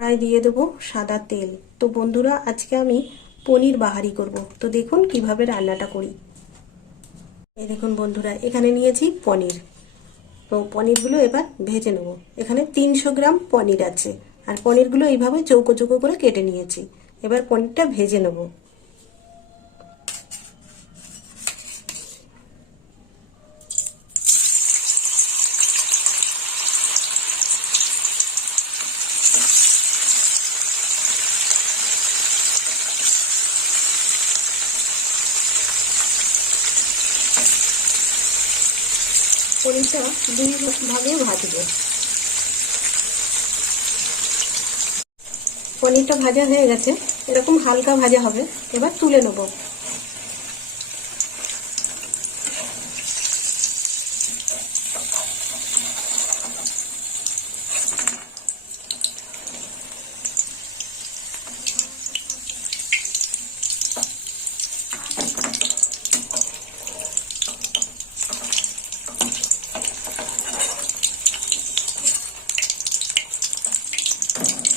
কড়াই দিয়ে দেবো সাদা তেল। তো বন্ধুরা, আজকে আমি পনির বাহারি করব। তো দেখুন কিভাবে রান্নাটা করি। এই দেখুন বন্ধুরা, এখানে নিয়েছি পনির। তো পনিরগুলো এবার ভেজে নেব। এখানে 300 গ্রাম পনির আছে, আর পনিরগুলো এইভাবে চৌকো চৌকো করে কেটে নিয়েছি। এবার পনিরটা ভেজে নেব। পনিরটা দুই ভাগে ভাজবো। পনিরটা ভাজা হয়ে গেছে, এরকম হালকা ভাজা হবে। এবার তুলে নেব।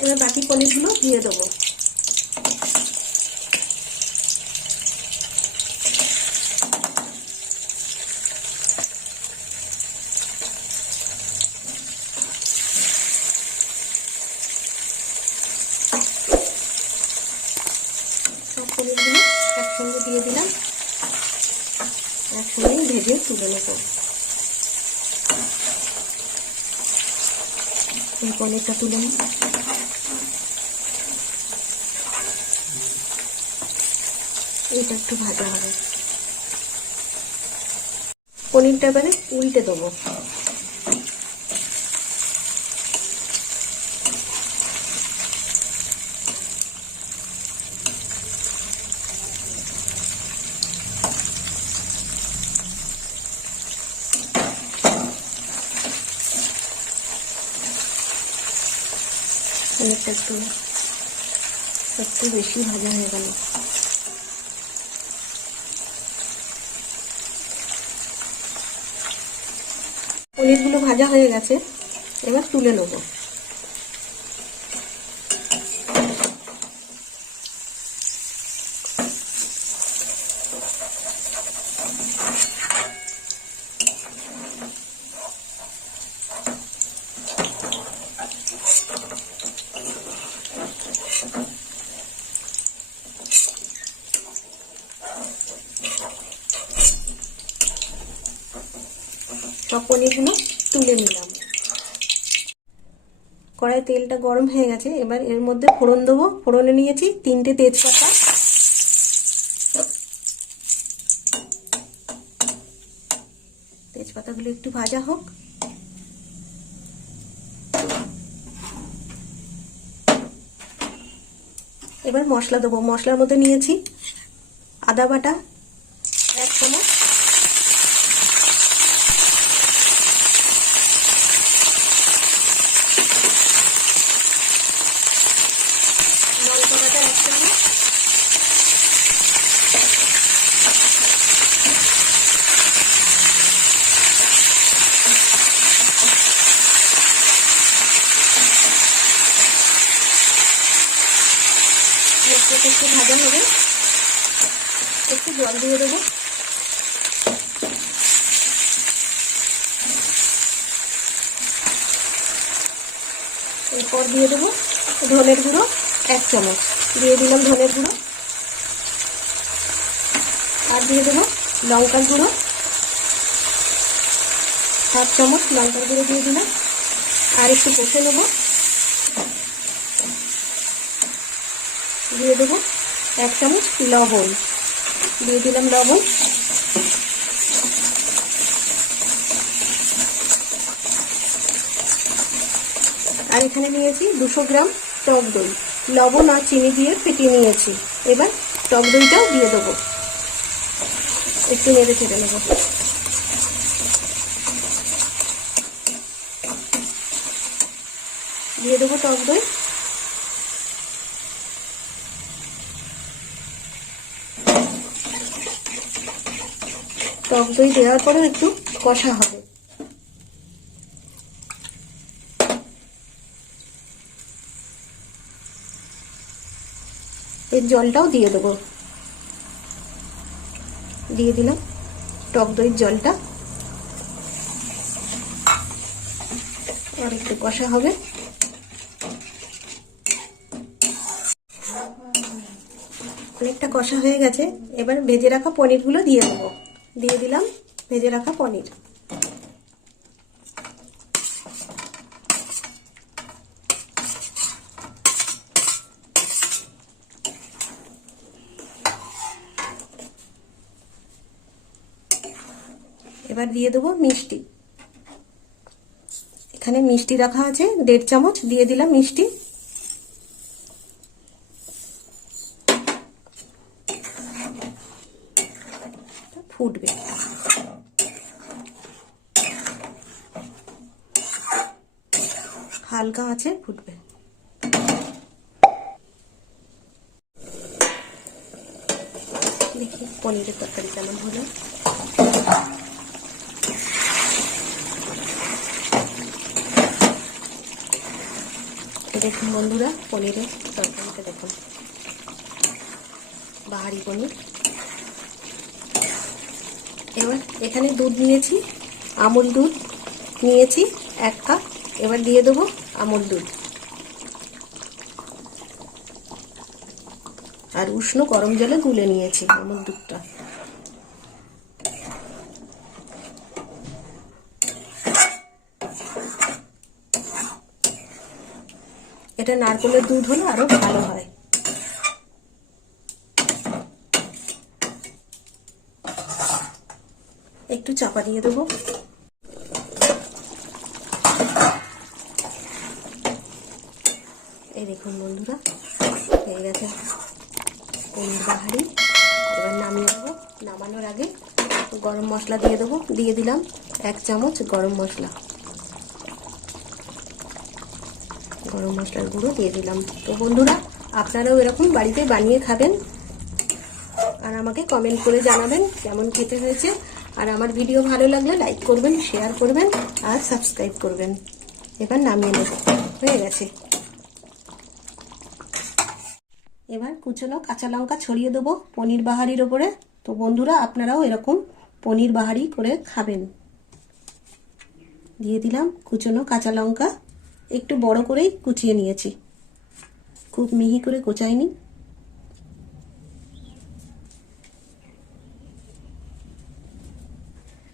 এবার বাকি পনিরগুলো দিয়ে দেবো। সব পনিরগুলো একসঙ্গে দিয়ে দিলাম, একসঙ্গে ভেজে তুলে নেব। এই পনিরটা তুলে নিই। এটা একটু ভাজা হবে। পনিরটা এবারে উল্টে দেবো। পনিরটা একটু একটু বেশি ভাজা হয়ে গেল। পনিরগুলো ভাজা হয়ে গেছে, এবার তুলে নেব। সব পনিরগুলো তুলে নিলাম। কড়াই তেলটা গরম হয়ে গেছে, এবার এর মধ্যে ফোড়ন দেবো। ফোড়নে নিয়েছি 3টে তেজপাতা। তেজপাতাগুলো একটু ভাজা হোক। এবার মশলা দেবো। মশলার মধ্যে নিয়েছি আদা বাটা 1 চামচ, লঙ্কা বাটা 1 চামচ, মশলাটা একটু ভাজা হবে, একটু জল দিয়ে দেবো। এরপর দিয়ে দেবো ধনের গুঁড়ো 1 চামচ, দিয়ে দিলাম ধনের গুঁড়ো। আর দিয়ে দেবো লঙ্কার গুঁড়ো 1 চামচ, লঙ্কার গুঁড়ো দিয়ে দিলাম। আর একটু কষে নেব। দিয়ে দেবো 1 চামচ লবণ, দিয়ে দিলাম লবণ। আর এখানে নিয়েছি 200 গ্রাম টক দই, লবণ আর চিনি দিয়ে ফেটিয়ে নিয়েছি। এবার টক দইটাও দিয়ে দেবো, একটু নেড়ে চেড়ে নেব। দিয়ে দেবো টক দই। টক দই দেওয়ার পরেও একটু কষা হবে। এর জলটাও দিয়ে দেবো, দিয়ে দিলাম টক দইয়ের জলটা। আর একটু কষা হবে। অনেকটা কষা হয়ে গেছে, এবার ভেজে রাখা পনিরগুলো দিয়ে দেবো। দিয়ে দিলাম ভেজে রাখা পনির। এবার দিয়ে দেবো মিষ্টি। এখানে মিষ্টি রাখা আছে 1.5 চামচ, দিয়ে দিলাম মিষ্টি। ফুটবে, হালকা আছে ফুটবে। দেখি পনিরের তরকারি কেমন হলো। দেখুন বন্ধুরা, পনিরের তরকারিটা দেখুন, বাহারি পনির। এবার এখানে দুধ নিয়েছি, আমুল দুধ নিয়েছি 1 কাপ। এবার দিয়ে দেবো আমুল দুধ আর উষ্ণ গরম জলে গুলে নিয়েছি আমুল দুধটা। এটা নারকেলের দুধ হলে আরো ভালো হয়। একটু চাপা দিয়ে দেবো। এই দেখুন বন্ধুরা, হয়ে গেছে পনির বাহারি। এবার নামিয়ে দেবো। নামানোর আগে গরম মশলা দিয়ে দেবো। দিয়ে দিলাম 1 চামচ গরম মশলা, গরম মশলার গুঁড়ো দিয়ে দিলাম। তো বন্ধুরা, আপনারাও এরকম বাড়িতে বানিয়ে খাবেন আর আমাকে কমেন্ট করে জানাবেন কেমন খেতে হয়েছে। আর আমার ভিডিও ভালো লাগলে লাইক করবেন, শেয়ার করবেন আর সাবস্ক্রাইব করবেন। এবার নামিয়ে নেব, হয়ে গেছে। এবার কুচনো কাঁচা লঙ্কা ছড়িয়ে দেবো পনির বাহারির ওপরে। তো বন্ধুরা, আপনারাও এরকম পনির বাহারি করে খাবেন। দিয়ে দিলাম কুচনো কাঁচা লঙ্কা, একটু বড় করেই কুচিয়ে নিয়েছি, খুব মিহি করে কোচাইনি।